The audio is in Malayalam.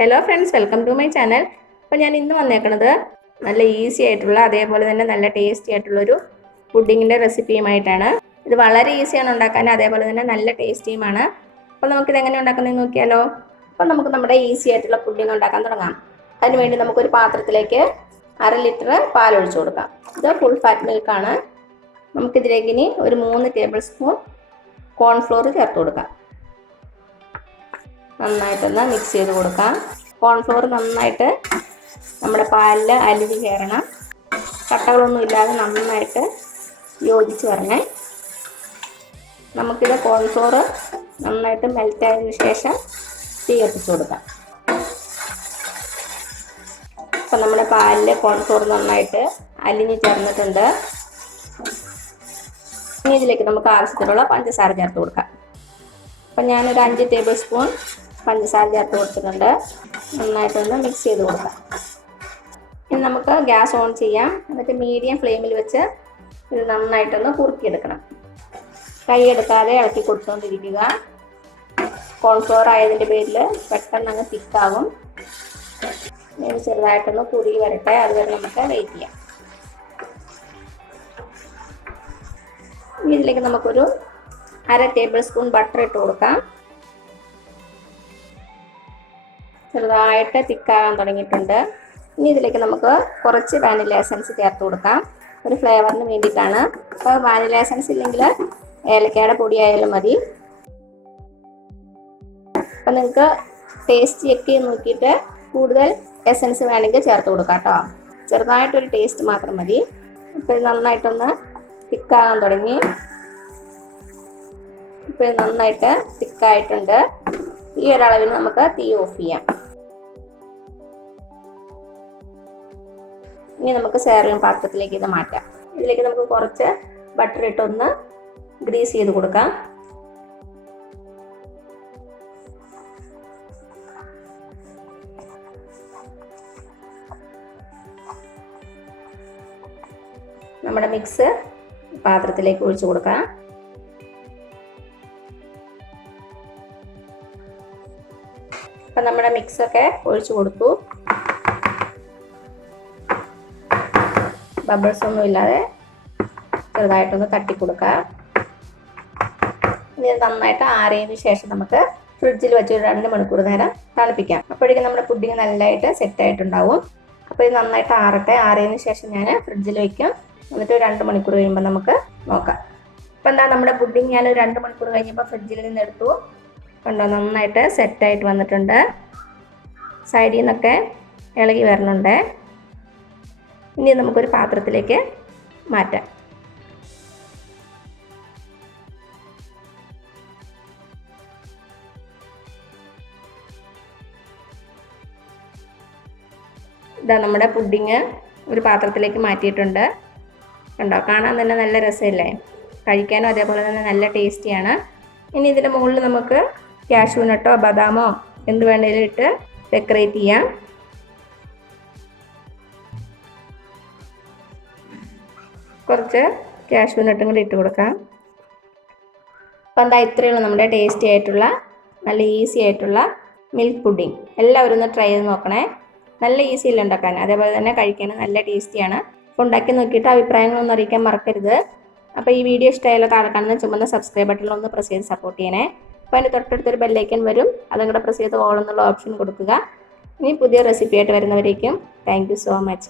Hello friends, welcome to my channel. അപ്പോൾ ഞാൻ ഇന്ന് വന്നേക്കുന്നത് നല്ല ഈസി ആയിട്ടുള്ള അതേപോലെ തന്നെ നല്ല ടേസ്റ്റി ആയിട്ടുള്ളൊരു പുഡിങ്ങിൻ്റെ റെസിപ്പിയുമായിട്ടാണ്. ഇത് വളരെ ഈസിയാണ് ഉണ്ടാക്കാൻ, അതേപോലെ തന്നെ നല്ല ടേസ്റ്റിയുമാണ്. അപ്പോൾ നമുക്കിത് എങ്ങനെ ഉണ്ടാക്കുന്നതെന്ന് നോക്കിയാലോ. അപ്പോൾ നമുക്ക് നമ്മുടെ ഈസി ആയിട്ടുള്ള പുഡിങ് ഉണ്ടാക്കാൻ തുടങ്ങാം. അതിനുവേണ്ടി നമുക്കൊരു പാത്രത്തിലേക്ക് 1/2 ലിറ്റർ പാൽ ഒഴിച്ചു കൊടുക്കാം. ഇത് ഫുൾ ഫാറ്റ് മിൽക്കാണ്. നമുക്കിതിലേക്ക് ഇനി ഒരു 3 ടേബിൾ സ്പൂൺ കോൺഫ്ലോർ ചേർത്ത് കൊടുക്കാം. നന്നായിട്ടൊന്ന് മിക്സ് ചെയ്ത് കൊടുക്കാം. കോൺഫ്ലോർ നന്നായിട്ട് നമ്മുടെ പാലിൽ അലിഞ്ഞ് കയറണം. കട്ടകളൊന്നും ഇല്ലാതെ നന്നായിട്ട് യോജിച്ച് വരണേ. നമുക്കിത് കോൺഫ്ലോർ നന്നായിട്ട് മെൽറ്റായതിനു ശേഷം തീ കത്തിച്ച് കൊടുക്കാം. അപ്പം നമ്മുടെ പാലിൽ കോൺഫ്ലോർ നന്നായിട്ട് അലിഞ്ഞ് ചേർന്നിട്ടുണ്ട്. ഇനി ഇതിലേക്ക് നമുക്ക് ആവശ്യത്തിനുള്ള പഞ്ചസാര ചേർത്ത് കൊടുക്കാം. അപ്പം ഞാനൊരു 5 ടേബിൾ സ്പൂൺ പഞ്ചസാര ചേർത്ത് കൊടുത്തിട്ടുണ്ട്. നന്നായിട്ടൊന്ന് മിക്സ് ചെയ്ത് കൊടുക്കാം. ഇനി നമുക്ക് ഗ്യാസ് ഓൺ ചെയ്യാം. എന്നിട്ട് മീഡിയം ഫ്ലെയിമിൽ വെച്ച് ഇത് നന്നായിട്ടൊന്ന് കുറുക്കിയെടുക്കണം. കൈ എടുക്കാതെ ഇളക്കി കൊടുത്തുകൊണ്ടിരിക്കുക. കോൺഫ്ലോർ ആയതിൻ്റെ പേരിൽ പെട്ടെന്ന് അങ്ങ് തിക്കാകും. ഇത് ചെറുതായിട്ടൊന്ന് കുറുകി വരട്ടെ, അതുവരെ നമുക്ക് വെയിറ്റ് ചെയ്യാം. ഇതിലേക്ക് നമുക്കൊരു 1/2 ടേബിൾ സ്പൂൺ ബട്ടർ ഇട്ട് കൊടുക്കാം. ചെറുതായിട്ട് തിക്കാകാൻ തുടങ്ങിയിട്ടുണ്ട്. ഇനി ഇതിലേക്ക് നമുക്ക് കുറച്ച് വാനില എസൻസ് ചേർത്ത് കൊടുക്കാം. ഒരു ഫ്ലേവറിന് വേണ്ടിയിട്ടാണ്. അപ്പോൾ വാനില എസൻസ് ഇല്ലെങ്കിൽ ഏലക്കയുടെ പൊടിയായാലും മതി. അപ്പം നിങ്ങൾക്ക് ടേസ്റ്റ് ചെക്ക് ചെയ്ത് നോക്കിയിട്ട് കൂടുതൽ എസൻസ് വേണമെങ്കിൽ ചേർത്ത് കൊടുക്കാം കേട്ടോ. ചെറുതായിട്ടൊരു ടേസ്റ്റ് മാത്രം മതി. ഇപ്പോൾ ഇത് നന്നായിട്ടൊന്ന് തിക്കാകാൻ തുടങ്ങി. ഇപ്പോൾ ഇത് നന്നായിട്ട് തിക്കായിട്ടുണ്ട്. ഈ ഒരളവിൽ നമുക്ക് തീ ഓഫ് ചെയ്യാം. ഇനി നമുക്ക് സെർവിങ് പാത്രത്തിലേക്ക് ഇത് മാറ്റാം. ഇതിലേക്ക് നമുക്ക് കുറച്ച് ബട്ടർ ഇട്ടൊന്ന് ഗ്രീസ് ചെയ്ത് കൊടുക്കാം. നമ്മുടെ മിക്സ് പാത്രത്തിലേക്ക് ഒഴിച്ചു കൊടുക്കാം. അപ്പം നമ്മുടെ മിക്സൊക്കെ ഒഴിച്ചു കൊടുത്തു. ബബിൾസ് ഒന്നും ഇല്ലാതെ ചെറുതായിട്ടൊന്ന് തട്ടിക്കൊടുക്കുക. ഇനി നന്നായിട്ട് ആറിയതിന് ശേഷം നമുക്ക് ഫ്രിഡ്ജിൽ വെച്ച് ഒരു 2 മണിക്കൂർ നേരം തണുപ്പിക്കാം. അപ്പോഴേക്കും നമ്മുടെ പുഡിങ് നല്ലതായിട്ട് സെറ്റായിട്ടുണ്ടാവും. അപ്പോൾ ഇത് നന്നായിട്ട് ആറട്ടെ. ആറിയതിന് ശേഷം ഞാൻ ഫ്രിഡ്ജിൽ വയ്ക്കും. എന്നിട്ട് 2 മണിക്കൂർ കഴിയുമ്പോൾ നമുക്ക് നോക്കാം. അപ്പോൾ എന്താ നമ്മുടെ പുഡിങ് ഞാൻ 2 മണിക്കൂർ കഴിഞ്ഞപ്പോൾ ഫ്രിഡ്ജിൽ നിന്ന് എടുത്തു. കണ്ടോ, നന്നായിട്ട് സെറ്റായിട്ട് വന്നിട്ടുണ്ട്. സൈഡിൽ നിന്നൊക്കെ ഇളകി വരണുണ്ട്. ഇനി നമുക്കൊരു പാത്രത്തിലേക്ക് മാറ്റാം. ഇതാ നമ്മുടെ പുഡിങ് ഒരു പാത്രത്തിലേക്ക് മാറ്റിയിട്ടുണ്ട്. കണ്ടോ, കാണാൻ തന്നെ നല്ല രസമില്ലേ? കഴിക്കാനും അതേപോലെ തന്നെ നല്ല ടേസ്റ്റിയാണ്. ഇനി ഇതിൻ്റെ മുകളിൽ നമുക്ക് കാഷ്യൂ നട്ടോ ബദാമോ എന്ത് വേണേലും ഇട്ട് ഡെക്കറേറ്റ് ചെയ്യാം. കുറച്ച് കാഷ്യൂ നട്ടും കൂടി ഇട്ട് കൊടുക്കാം. അപ്പോൾ എന്താ, ഇത്രയുള്ള നമ്മുടെ ടേസ്റ്റി ആയിട്ടുള്ള നല്ല ഈസി ആയിട്ടുള്ള മിൽക്ക് പുഡിങ്. എല്ലാവരും ഒന്ന് ട്രൈ ചെയ്ത് നോക്കണേ. നല്ല ഈസിയിൽ ഉണ്ടാക്കാൻ, അതേപോലെ തന്നെ കഴിക്കാനും നല്ല ടേസ്റ്റിയാണ്. അപ്പോൾ ഉണ്ടാക്കി നോക്കിയിട്ട് അഭിപ്രായങ്ങളൊന്നും അറിയിക്കാൻ മറക്കരുത്. അപ്പോൾ ഈ വീഡിയോ ഇഷ്ടമായാലും താഴെ കാണുന്ന ചുമന്ന സബ്സ്ക്രൈബ് ബട്ടണിലൊന്ന് പ്രസ് ചെയ്ത് സപ്പോർട്ട് ചെയ്യണേ. അപ്പോൾ അതിൻ്റെ തൊട്ടടുത്തൊരു ബെല്ലൈക്കൻ വരും. അതും കൂടെ പ്രസ് ചെയ്ത് ഓൾ എന്നുള്ള ഓപ്ഷൻ കൊടുക്കുക. ഇനി പുതിയ റെസിപ്പി ആയിട്ട് വരുന്നവരേക്കും താങ്ക് യു സോ മച്ച്.